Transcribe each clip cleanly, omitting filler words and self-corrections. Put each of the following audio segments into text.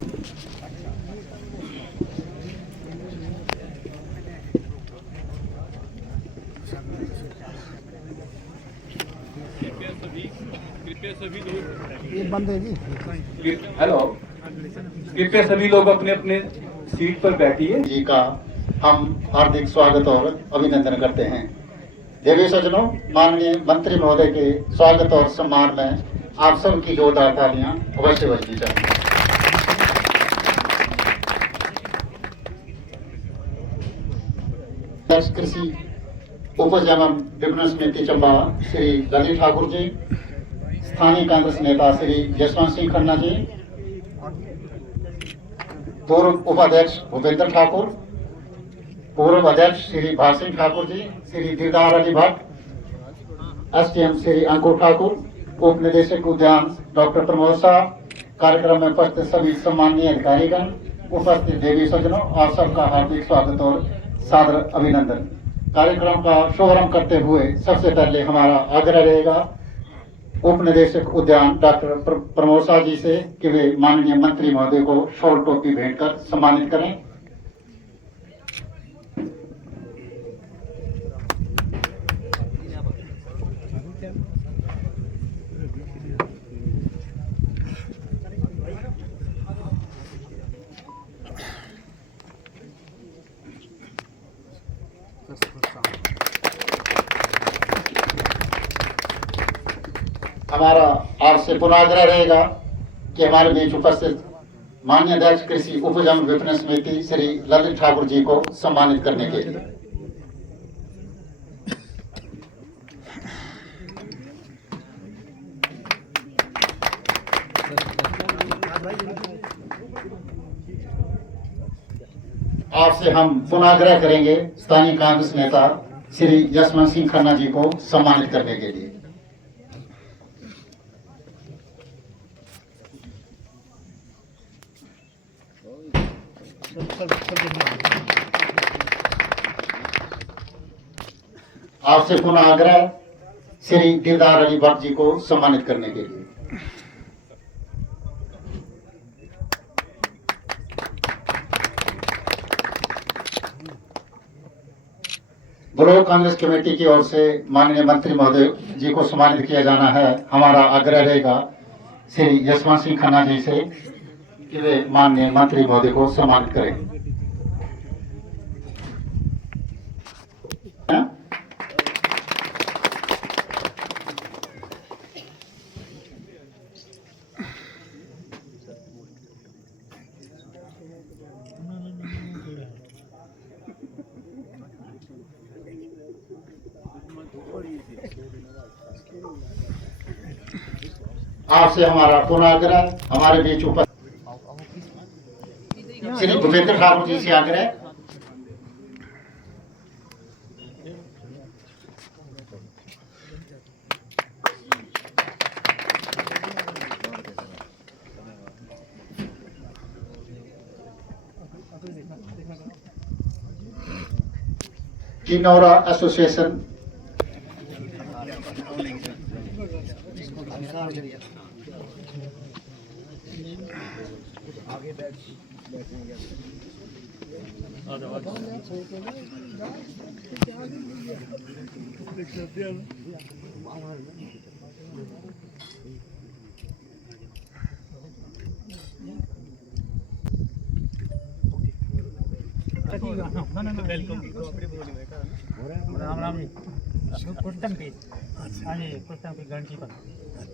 कृपया सभी लोग, ये बंद है जी। हेलो, कृपया सभी लोग अपने अपने सीट पर बैठिए। जी का हम हार्दिक स्वागत और अभिनंदन करते हैं। देवी सज्जनों, माननीय मंत्री महोदय के स्वागत और सम्मान में आप सबकी जोरदार तालियां अवश्य बजनी चाहिए। कृषि उपज एवं विपणन समिति चंबा श्री ललित ठाकुर जी, स्थानीय कांग्रेस नेता श्री यशवंत सिंह खन्ना जी, पूर्व उपाध्यक्ष भूपेंद्र ठाकुर, पूर्व अध्यक्ष श्री भासिंह ठाकुर जी, श्री दीदार अली भट्ट, एसडीएम श्री अंकुर ठाकुर, उप निदेशक उद्यान डॉक्टर प्रमोद साहब, कार्यक्रम में उपस्थित सभी सम्मानीय अधिकारीगण, उपस्थित देवी सज्जनों और सबका हार्दिक स्वागत और सादर अभिनंदन। कार्यक्रम का शुभारंभ करते हुए सबसे पहले हमारा आग्रह रहेगा उप निदेशक उद्यान डॉक्टर प्रमोद साहब जी से कि वे माननीय मंत्री महोदय को शॉल टोपी भेंट कर सम्मानित करें। हमारा आपसे पुनराग्रह रहेगा कि हमारे बीच उपस्थित माननीय अध्यक्ष कृषि उपज एवं विपणन समिति श्री ललित ठाकुर जी को सम्मानित करने के लिए आपसे हम पुनराग्रह करेंगे स्थानीय कांग्रेस नेता श्री यशवंत सिंह खन्ना जी को सम्मानित करने के लिए। आपसे पुनः आग्रह श्री दीदार अली भट्ट जी को सम्मानित करने के लिए। ब्लॉक कांग्रेस कमेटी की ओर से माननीय मंत्री महोदय जी को सम्मानित किया जाना है। हमारा आग्रह रहेगा श्री यशवंत सिंह खन्ना जी से कि वे माननीय मंत्री महोदय को सम्मानित करें। आपसे हमारा पुनः आग्रह हमारे बीच उपस्थित श्री भूपेंद्र ठाकुर जी से आग्रह। किन्नौरा एसोसिएशन राम राम जी। कुर्तन पे हाँ जी, कुर्तन पे घंटी पर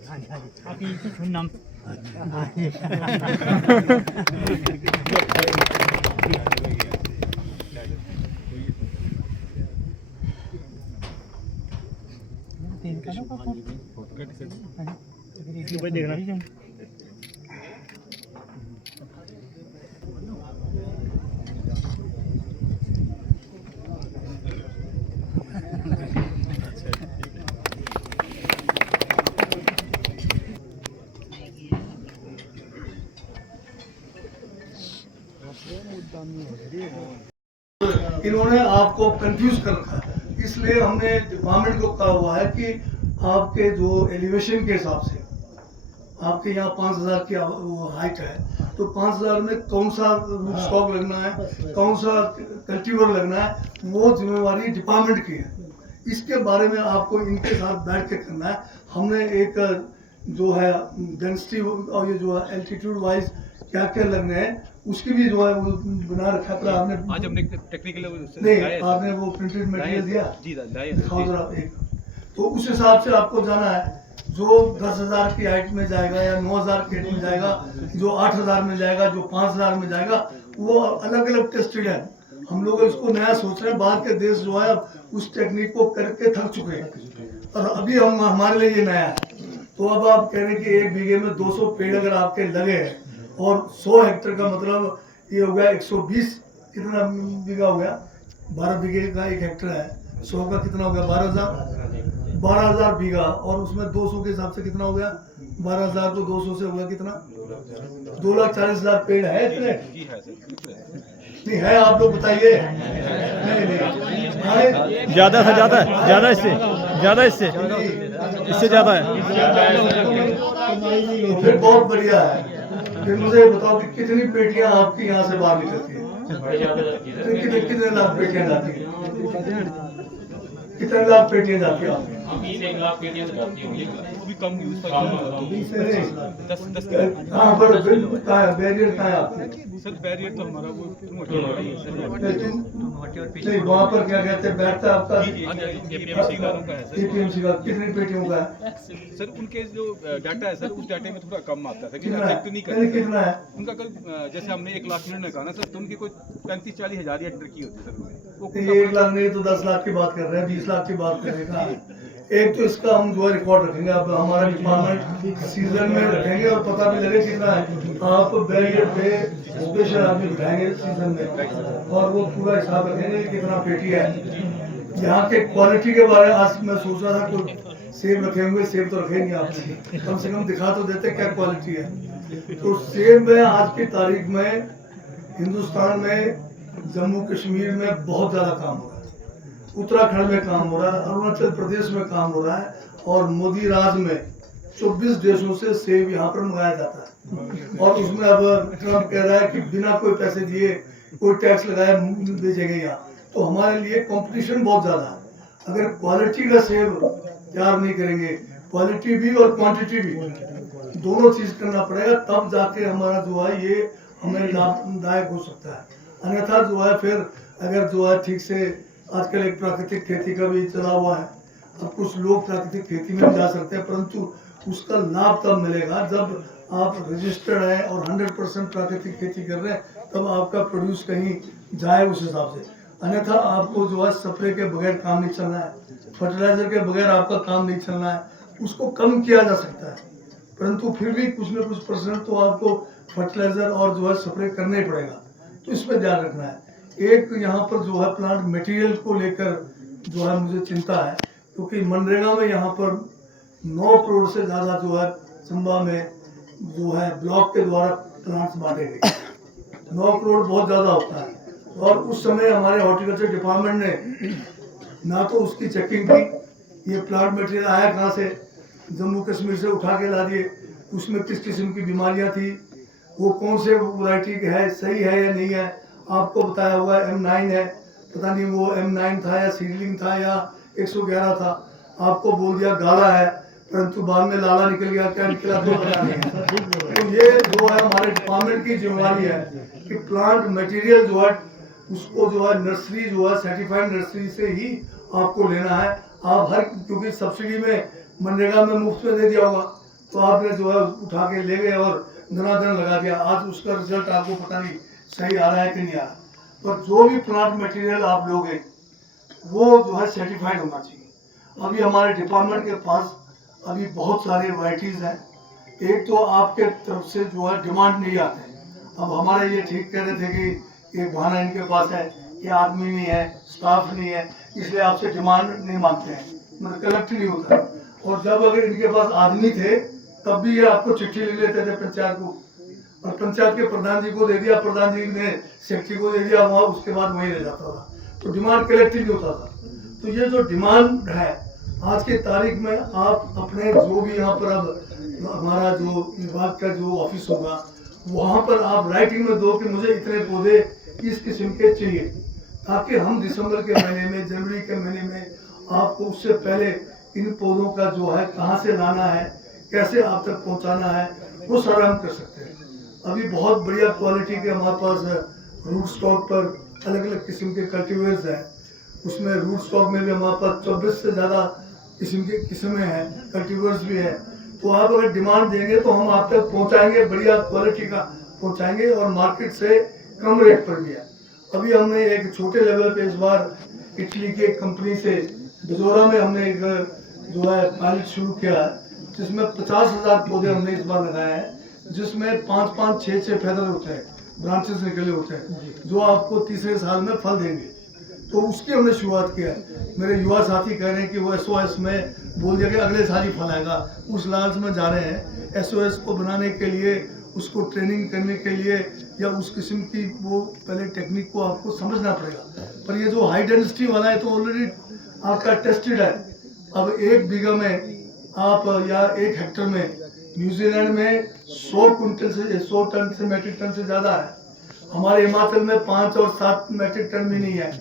हाँ जी हाँ जी आप इसी सुन नाम हाँ जी देखना इन्होंने आपको कंफ्यूज कर रखा है, इसलिए हमने डिपार्टमेंट को कहा हुआ है कि आपके जो एलिवेशन के हिसाब से आपके यहाँ 5000 की हाइट है, तो 5000 में कौन सा स्टॉक लगना है, कौन सा कल्टीवर लगना है, वो जिम्मेवारी डिपार्टमेंट की है। इसके बारे में आपको इनके साथ बैठ के करना है। हमने एक जो है डेंसिटी और ये जो है एल्टीट्यूड वाइज क्या क्या लगने हैं उसकी भी जो है वो बना रखा है। आपने आज हमने टेक्निकल नहीं, आपने वो प्रिंटेड मटेरियल दिया, दिखाओ जरा एक। तो उस हिसाब से आपको जाना है। जो 10,000 की हाइट में जाएगा या 9,000 की हाइट में जाएगा, जो 8,000 में जाएगा, जो 5,000 में जाएगा, वो अलग अलग टेस्टेड है। हम लोग इसको नया सोच रहे हैं। बाहर के देश जो है उस टेक्निक को करके थक चुके हैं और अभी हम हमारे लिए ये नया है। तो अब आप कह रहे हैं कि 1 बीघे में 200 पेड़ अगर आपके लगे हैं और 100 हेक्टेयर का मतलब ये हो गया 120, कितना बीघा हो गया? 12 बीघे का 1 हेक्टेयर है, 100 का कितना हो गया? 12,000 बीघा। और उसमें 200 के हिसाब से कितना हो गया? 12,000 को 200 से हो गया कितना? 2,40,000 पेड़ है इतने? नहीं है, आप लोग बताइए। नहीं ज्यादा से ज्यादा है, ज्यादा इससे ज्यादा है। तो फिर बहुत बढ़िया है। फिर मुझे बताओ कि कितनी पेटियां आपकी यहाँ से बाहर निकलती है? कितने लाख पेटियां जाती है? कितने लाख पेटियां जाती है आपकी? 1 लाख पेटियां जाती होंगी, वो भी कम यूज पर। कहाँ पर बैरियर कहाँ है आपके? सर बैरियर तो हमारा वो नहीं, वहाँ पर क्या कहते हैं बैठता है आपका? एपीएमसी वालों का है सर। एपीएमसी का कितनी पेटियों का है? सर उनके जो डाटा है सर, उस डाटे में थोड़ा कम आता है, कितना है? नहीं करते। कितना है उनका कल जैसे हमने 1 लाख मिनट में कहा ना सर, तो उनकी कोई 35-40 हजार एंटर की होती है सर। वो 1 लाख नहीं तो 10 लाख की बात कर रहे हैं, 20 लाख की बात करेगा। एक तो इसका हम जो है रिकॉर्ड रखेंगे। अब हमारा डिपार्टमेंट सीजन में रखेंगे और पता भी लगे कितना है। आप बैरियर पे स्पेशल आदमी बिठाएंगे सीजन में और वो पूरा हिसाब रखेंगे कि कितना पेटी है। यहाँ के क्वालिटी के बारे में आज मैं सोच रहा था कोई सेब रखे हुए, सेब तो रखे नहीं आपने, कम से कम दिखा तो देते क्या क्वालिटी है। तो सेब में आज की तारीख में हिंदुस्तान में जम्मू कश्मीर में बहुत ज़्यादा काम हो रहा है, उत्तराखंड में काम हो रहा है, अरुणाचल प्रदेश में काम हो रहा है और मोदी राज में 24 देशों से सेब यहाँ पर मंगाया जाता है। और उसमें अब ट्रम्प कह रहा है कि बिना कोई पैसे दिए, कोई टैक्स लगाए भेजेंगे यहाँ। तो हमारे लिए कंपटीशन बहुत ज़्यादा है। अगर क्वालिटी का सेब तैयार नहीं करेंगे, क्वालिटी भी और क्वांटिटी भी दोनों चीज़ करना पड़ेगा, तब जाके हमारा जो है ये हमें लाभदायक हो सकता है। अन्यथा जो है फिर अगर जो है ठीक से आजकल एक प्राकृतिक खेती का भी चला हुआ है। अब कुछ लोग प्राकृतिक खेती में जा सकते हैं, परंतु उसका लाभ तब मिलेगा जब आप रजिस्टर्ड है और 100% प्राकृतिक खेती कर रहे हैं, तब आपका प्रोड्यूस कहीं जाए उस हिसाब से। अन्यथा आपको जो है स्प्रे के बगैर काम नहीं चलना है, फर्टिलाइजर के बगैर आपका काम नहीं चलना है। उसको कम किया जा सकता है, परंतु फिर भी कुछ न कुछ % तो आपको फर्टिलाइजर और जो है स्प्रे करना ही पड़ेगा। तो इस पर ध्यान रखना है। एक यहाँ पर जो है प्लांट मटेरियल को लेकर जो है मुझे चिंता है, क्योंकि मनरेगा में यहाँ पर 9 करोड़ से ज़्यादा जो है चंबा में जो है ब्लॉक के द्वारा प्लांट्स बांटे गए। 9 करोड़ बहुत ज़्यादा होता है। और उस समय हमारे हॉर्टिकल्चर डिपार्टमेंट ने ना तो उसकी चेकिंग की, ये प्लांट मटेरियल आया कहाँ से, जम्मू कश्मीर से उठा के ला दिए, उसमें किस किस्म की बीमारियाँ थी, वो कौन से वैरायटी है, सही है या नहीं है। आपको बताया हुआ M9 है, पता नहीं वो M9 था या सीडलिंग था या 111 था। आपको बोल दिया गाढ़ा है, परंतु बाद में लाला निकल गया, क्या निकला तो पता नहीं है। तो ये जो है हमारे डिपार्टमेंट की जिम्मेवारी है कि प्लांट मटेरियल जो है उसको जो है नर्सरी जो है सर्टिफाइड नर्सरी से ही आपको लेना है। आप हर, क्योंकि सब्सिडी में मनरेगा में मुफ्त में दे दिया होगा, तो आपने जो है उठा के ले गए और धनाधन लगा दिया। आज उसका रिजल्ट आपको पता नहीं सही आ रहा है कि नहीं आ रहा। पर जो भी प्लांट मटेरियल आप लोगे वो जो है सर्टिफाइड होना चाहिए। अभी हमारे डिपार्टमेंट के पास अभी बहुत सारे वैराइटीज़ हैं। एक तो आपके तरफ से जो है डिमांड नहीं आते हैं। अब हमारे ये ठीक कह रहे थे कि एक बहाना इनके पास है कि आदमी नहीं है, स्टाफ नहीं है, इसलिए आपसे डिमांड नहीं मांगते हैं, मतलब कलेक्ट नहीं होता। और जब अगर इनके पास आदमी थे तब भी ये आपको चिट्ठी ले लेते थे पंचायत को, और पंचायत के प्रधान जी को दे दिया, प्रधान जी ने सेक्रेटरी को दे दिया, वहाँ उसके बाद वहीं रह जाता था। तो डिमांड कलेक्ट नहीं होता था। तो ये जो डिमांड है आज की तारीख में, आप अपने जो भी यहाँ पर अब हमारा जो विभाग का जो ऑफिस होगा वहाँ पर आप राइटिंग में दो कि मुझे इतने पौधे इस किस्म के चाहिए, ताकि हम दिसंबर के महीने में, जनवरी के महीने में आपको उससे पहले इन पौधों का जो है कहाँ से लाना है, कैसे आप तक पहुँचाना है, वो सारा हम कर सकते हैं। अभी बहुत बढ़िया क्वालिटी के हमारे पास रूट स्टॉक पर अलग अलग किस्म के कल्टीवेटर्स हैं। उसमें रूट स्टॉक में भी हमारे पास 24 से ज़्यादा किस्म की किस्में हैं, कल्टीवेटर्स भी हैं। तो आप अगर डिमांड देंगे तो हम आप तक पहुंचाएंगे, बढ़िया क्वालिटी का पहुंचाएंगे और मार्केट से कम रेट पर भी है। अभी हमने एक छोटे लेवल पे इस बार इटली की एक कंपनी से बिजोरा में हमने एक जो है पायलट शुरू किया है, जिसमें 50,000 पौधे हमने इस बार लगाए हैं, जिसमें 5-5, 6-6 फेदर होते हैं, ब्रांचेस निकले होते हैं, जो आपको तीसरे साल में फल देंगे। तो उसकी हमने शुरुआत किया है। मेरे युवा साथी कह रहे हैं कि वो SOS में बोल दिया कि अगले साल ही फल आएगा, उस लालच में जा रहे हैं। SOS को बनाने के लिए, उसको ट्रेनिंग करने के लिए या उस किस्म की वो पहले टेक्निक को आपको समझना पड़ेगा। पर ये जो हाई डेंसिटी वाला है तो ऑलरेडी आपका टेस्टेड है। अब 1 बीघा में आप या 1 हेक्टर में न्यूजीलैंड में 100 कुंटल से 100 टन से मैट्रिक टन से ज़्यादा है। हमारे हिमाचल में 5 और 7 मैट्रिक टन भी नहीं है।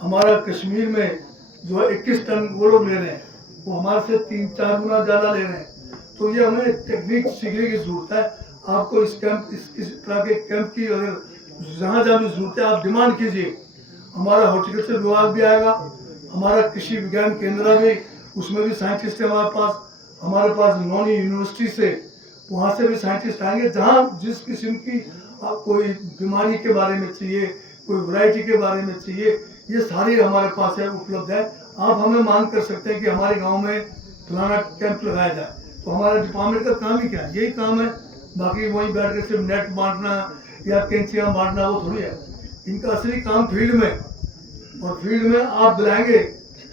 हमारा कश्मीर में जो है 21 टन वो लोग ले रहे हैं, वो हमारे से 3-4 गुना ज़्यादा ले रहे हैं। तो ये हमें टेक्निक सीखने की ज़रूरत है। आपको इस तरह के कैंप की अगर जहाँ जहाँ भी ज़रूरत है आप डिमांड कीजिए। हमारा हॉर्टिकल्चर विभाग भी आएगा, हमारा कृषि विज्ञान केंद्र भी, उसमें भी साइंटिस्ट है हमारे पास नौनी यूनिवर्सिटी से, वहाँ से भी साइंटिस्ट आएंगे। जहाँ जिस किस्म की कोई बीमारी के बारे में चाहिए, कोई वैरायटी के बारे में चाहिए, ये सारी हमारे पास है, उपलब्ध है। आप हमें मांग कर सकते हैं कि हमारे गांव में फलाना कैंप लगाया जाए, तो हमारे डिपार्टमेंट का काम ही क्या है, यही काम है। बाकी वहीं बैठ कर सिर्फ नेट बांटना या कैंचियाँ बांटना वो थोड़ी है। इनका असली काम फील्ड में, और फील्ड में आप बुलाएंगे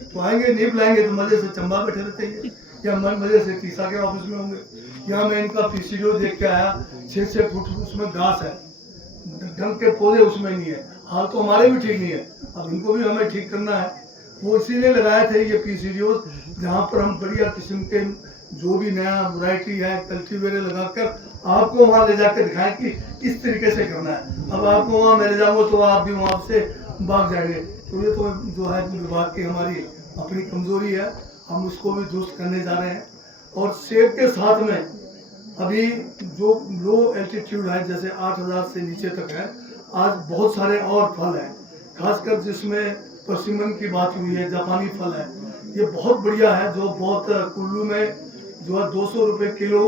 तो आएंगे, नहीं बुलाएंगे तो मजे से चंबा बैठे रहते हैं या मजे से तीसा के ऑफिस में होंगे। यहाँ मैं इनका PCDO देख के आया, 6-6 फुट उसमें घास है, ढंग के पौधे उसमें नहीं है। हाल तो हमारे भी ठीक नहीं है, अब इनको भी हमें ठीक करना है। वो इसीलिए लगाए थे ये PCDO, जहाँ पर हम बढ़िया किस्म के जो भी नया वैरायटी है कल्टीवेटर लगाकर आपको वहाँ ले जाकर दिखाएं कि इस तरीके से करना है। अब आपको वहाँ मैं ले जाऊँगा तो आप भी वहाँ से भाग जाएंगे। तो ये तो जो है विभाग की हमारी अपनी कमजोरी है, हम उसको भी दुरुस्त करने जा रहे हैं। और सेब के साथ में अभी जो लो एल्टीट्यूड है, जैसे 8,000 से नीचे तक है, आज बहुत सारे और फल हैं, खासकर जिसमें परसिमन की बात हुई है, जापानी फल है, ये बहुत बढ़िया है, जो बहुत कुल्लू में जो है 200 रुपये किलो